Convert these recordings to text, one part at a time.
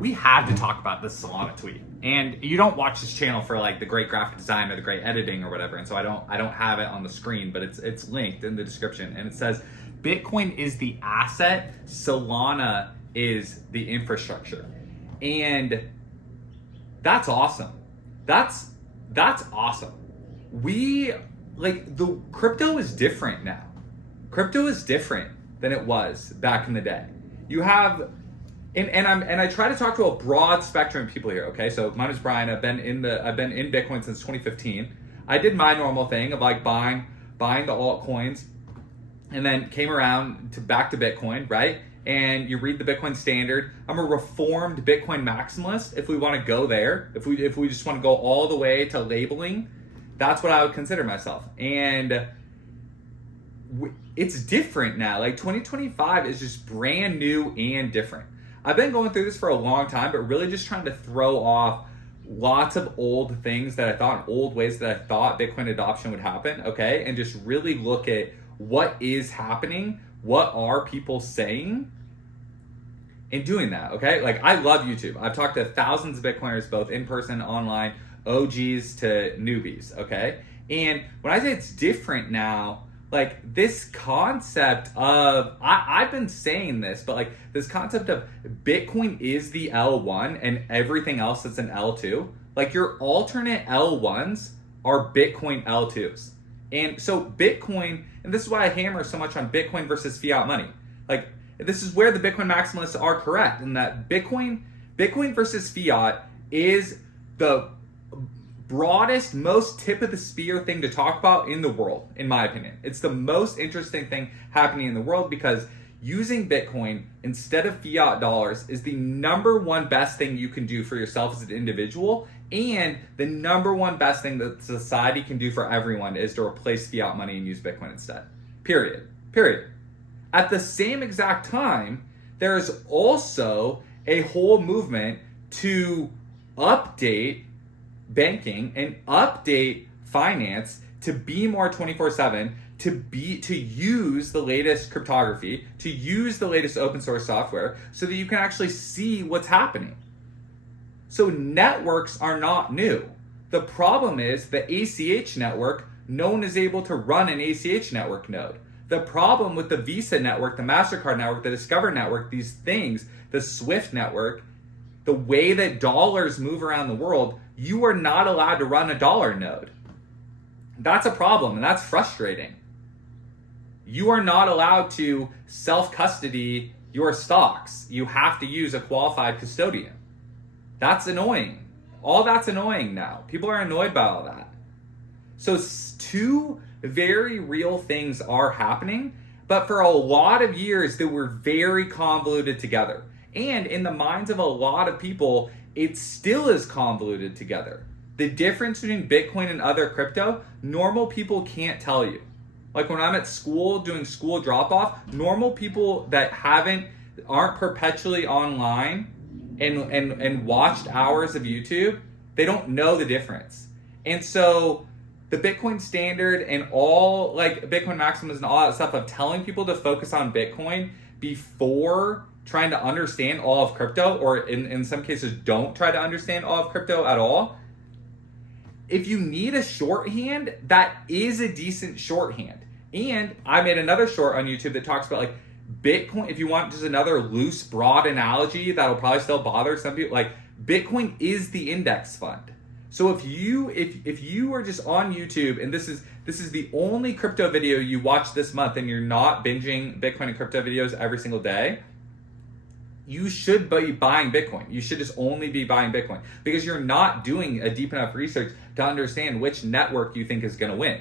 we have to talk about this Solana tweet. And you don't watch this channel for like the great graphic design or the great editing or whatever. And so I don't have it on the screen, but it's linked in the description. And it says, Bitcoin is the asset, Solana is the infrastructure. And that's awesome. That's awesome. The crypto is different now. Crypto is different than it was back in the day. You have, and I try to talk to a broad spectrum of people here. Okay, so my name is Brian. I've been in Bitcoin since 2015. I did my normal thing of like buying the altcoins, and then came around back to Bitcoin, right? And you read the Bitcoin standard. I'm a reformed Bitcoin maximalist. If we want to go there, if we just want to go all the way to labeling, that's what I would consider myself. And it's different now. Like 2025 is just brand new and different. I've been going through this for a long time, but really just trying to throw off lots of old things that I thought, old ways that I thought Bitcoin adoption would happen, okay? And just really look at what is happening, what are people saying, and doing that, okay? Like, I love YouTube. I've talked to thousands of Bitcoiners, both in person, online, OGs to newbies, okay? And when I say it's different now, like this concept of, I've been saying this, but like this concept of Bitcoin is the L1 and everything else is an L2. Like your alternate L1s are Bitcoin L2s. And so Bitcoin, and this is why I hammer so much on Bitcoin versus fiat money. Like this is where the Bitcoin maximalists are correct, in that Bitcoin versus fiat is the broadest, most tip of the spear thing to talk about in the world, in my opinion. It's the most interesting thing happening in the world, because using Bitcoin instead of fiat dollars is the number one best thing you can do for yourself as an individual, and the number one best thing that society can do for everyone is to replace fiat money and use Bitcoin instead. Period. At the same exact time, there is also a whole movement to update banking and update finance to be more 24/7, to use the latest cryptography, to use the latest open source software, so that you can actually see what's happening. So networks are not new. The problem is the ACH network, no one is able to run an ACH network node. The problem with the Visa network, the MasterCard network, the Discover network, these things, the SWIFT network, the way that dollars move around the world, you are not allowed to run a dollar node. That's a problem, and that's frustrating. You are not allowed to self-custody your stocks. You have to use a qualified custodian. That's annoying. All that's annoying now. People are annoyed by all that. So two very real things are happening, but for a lot of years they were very convoluted together. And in the minds of a lot of people, it still is convoluted together. The difference between Bitcoin and other crypto, normal people can't tell you. Like when I'm at school doing school drop-off, normal people that aren't perpetually online and watched hours of YouTube, they don't know the difference. And so the Bitcoin standard and all like Bitcoin maximums and all that stuff of telling people to focus on Bitcoin before trying to understand all of crypto, or in some cases don't try to understand all of crypto at all. If you need a shorthand, that is a decent shorthand. And I made another short on YouTube that talks about like Bitcoin, if you want just another loose, broad analogy that'll probably still bother some people, like Bitcoin is the index fund. So if you are just on YouTube and this is the only crypto video you watch this month and you're not binging Bitcoin and crypto videos every single day, you should be buying Bitcoin. You should just only be buying Bitcoin, because you're not doing a deep enough research to understand which network you think is going to win.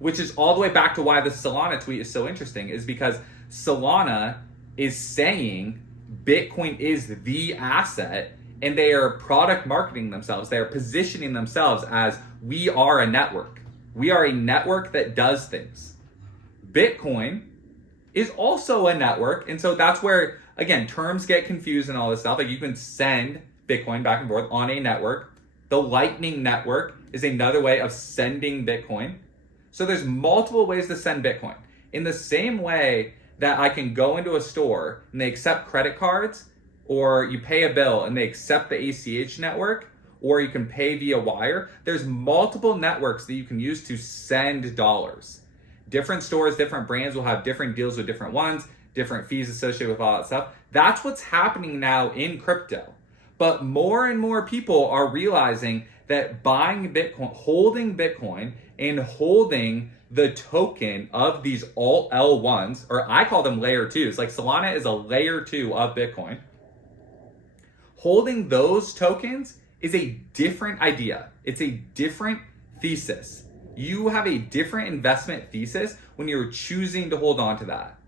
Which is all the way back to why the Solana tweet is so interesting, is because Solana is saying Bitcoin is the asset, and they are product marketing themselves. They are positioning themselves as, we are a network. We are a network that does things. Bitcoin is also a network, and so that's where, again, terms get confused and all this stuff. Like you can send Bitcoin back and forth on a network. The Lightning Network is another way of sending Bitcoin. So there's multiple ways to send Bitcoin. In the same way that I can go into a store and they accept credit cards, or you pay a bill and they accept the ACH network, or you can pay via wire. There's multiple networks that you can use to send dollars. Different stores, different brands will have different deals with different ones, different fees associated with all that stuff. That's what's happening now in crypto. But more and more people are realizing that buying Bitcoin, holding Bitcoin, and holding the token of these alt L1s, or I call them layer 2s, like Solana is a layer 2 of Bitcoin. Holding those tokens is a different idea. It's a different thesis. You have a different investment thesis when you're choosing to hold on to that.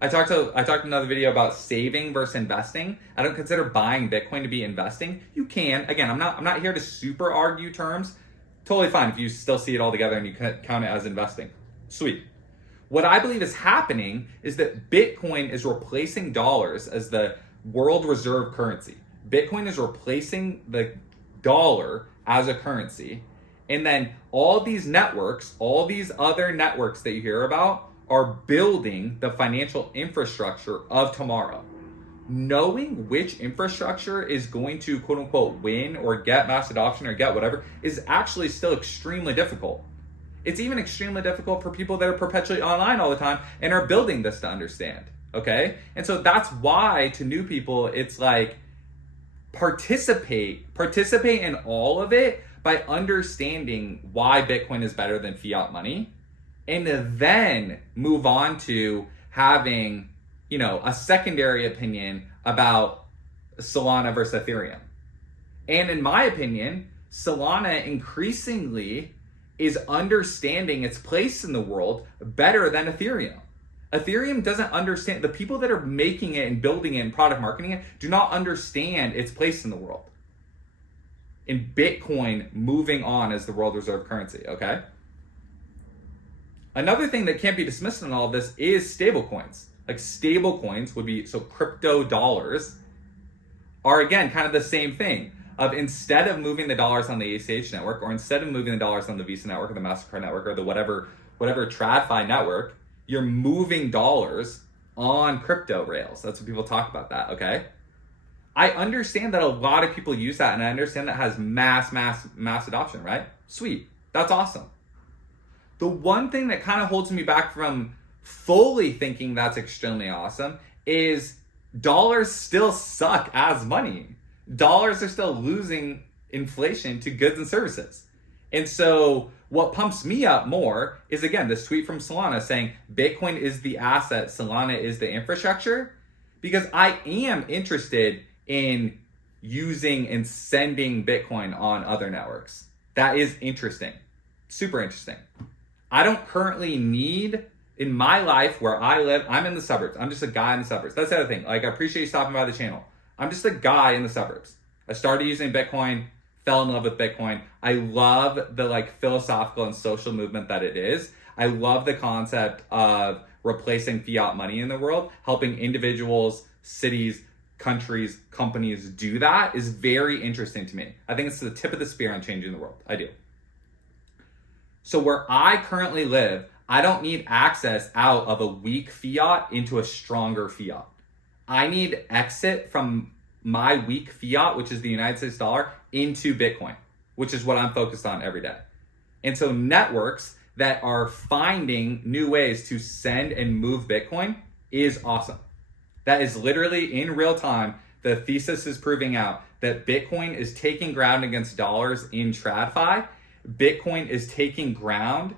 I talked in another video about saving versus investing. I don't consider buying Bitcoin to be investing. You can. Again, I'm not here to super argue terms. Totally fine if you still see it all together and you count it as investing. Sweet. What I believe is happening is that Bitcoin is replacing dollars as the world reserve currency. Bitcoin is replacing the dollar as a currency. And then all these networks, all these other networks that you hear about, are building the financial infrastructure of tomorrow. Knowing which infrastructure is going to quote unquote win or get mass adoption or get whatever is actually still extremely difficult. It's even extremely difficult for people that are perpetually online all the time and are building this to understand, okay? And so that's why to new people, it's like participate in all of it by understanding why Bitcoin is better than fiat money, and then move on to having, a secondary opinion about Solana versus Ethereum. And in my opinion, Solana increasingly is understanding its place in the world better than Ethereum. Ethereum doesn't understand, the people that are making it and building it and product marketing it do not understand its place in the world. In Bitcoin moving on as the world reserve currency, okay? Another thing that can't be dismissed in all of this is stablecoins. Like stablecoins would be, so crypto dollars are again kind of the same thing. Of instead of moving the dollars on the ACH network, or instead of moving the dollars on the Visa network or the MasterCard network or the whatever TradFi network, you're moving dollars on crypto rails. That's what people talk about that, okay? I understand that a lot of people use that, and I understand that has mass adoption, right? Sweet, that's awesome. The one thing that kind of holds me back from fully thinking that's extremely awesome is dollars still suck as money. Dollars are still losing inflation to goods and services. And so what pumps me up more is, again, this tweet from Solana saying Bitcoin is the asset, Solana is the infrastructure, because I am interested in using and sending Bitcoin on other networks. That is interesting, super interesting. I don't currently need, in my life where I live, I'm in the suburbs. I'm just a guy in the suburbs. That's the other thing. Like, I appreciate you stopping by the channel. I'm just a guy in the suburbs. I started using Bitcoin, fell in love with Bitcoin. I love the philosophical and social movement that it is. I love the concept of replacing fiat money in the world, helping individuals, cities, countries, companies do that is very interesting to me. I think it's the tip of the spear on changing the world. I do. So where I currently live, I don't need access out of a weak fiat into a stronger fiat. I need exit from my weak fiat, which is the United States dollar, into Bitcoin, which is what I'm focused on every day. And so networks that are finding new ways to send and move Bitcoin is awesome. That is literally in real time. The thesis is proving out that Bitcoin is taking ground against dollars in TradFi. Bitcoin is taking ground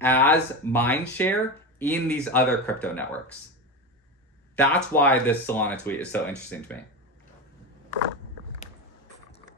as mindshare in these other crypto networks. That's why this Solana tweet is so interesting to me.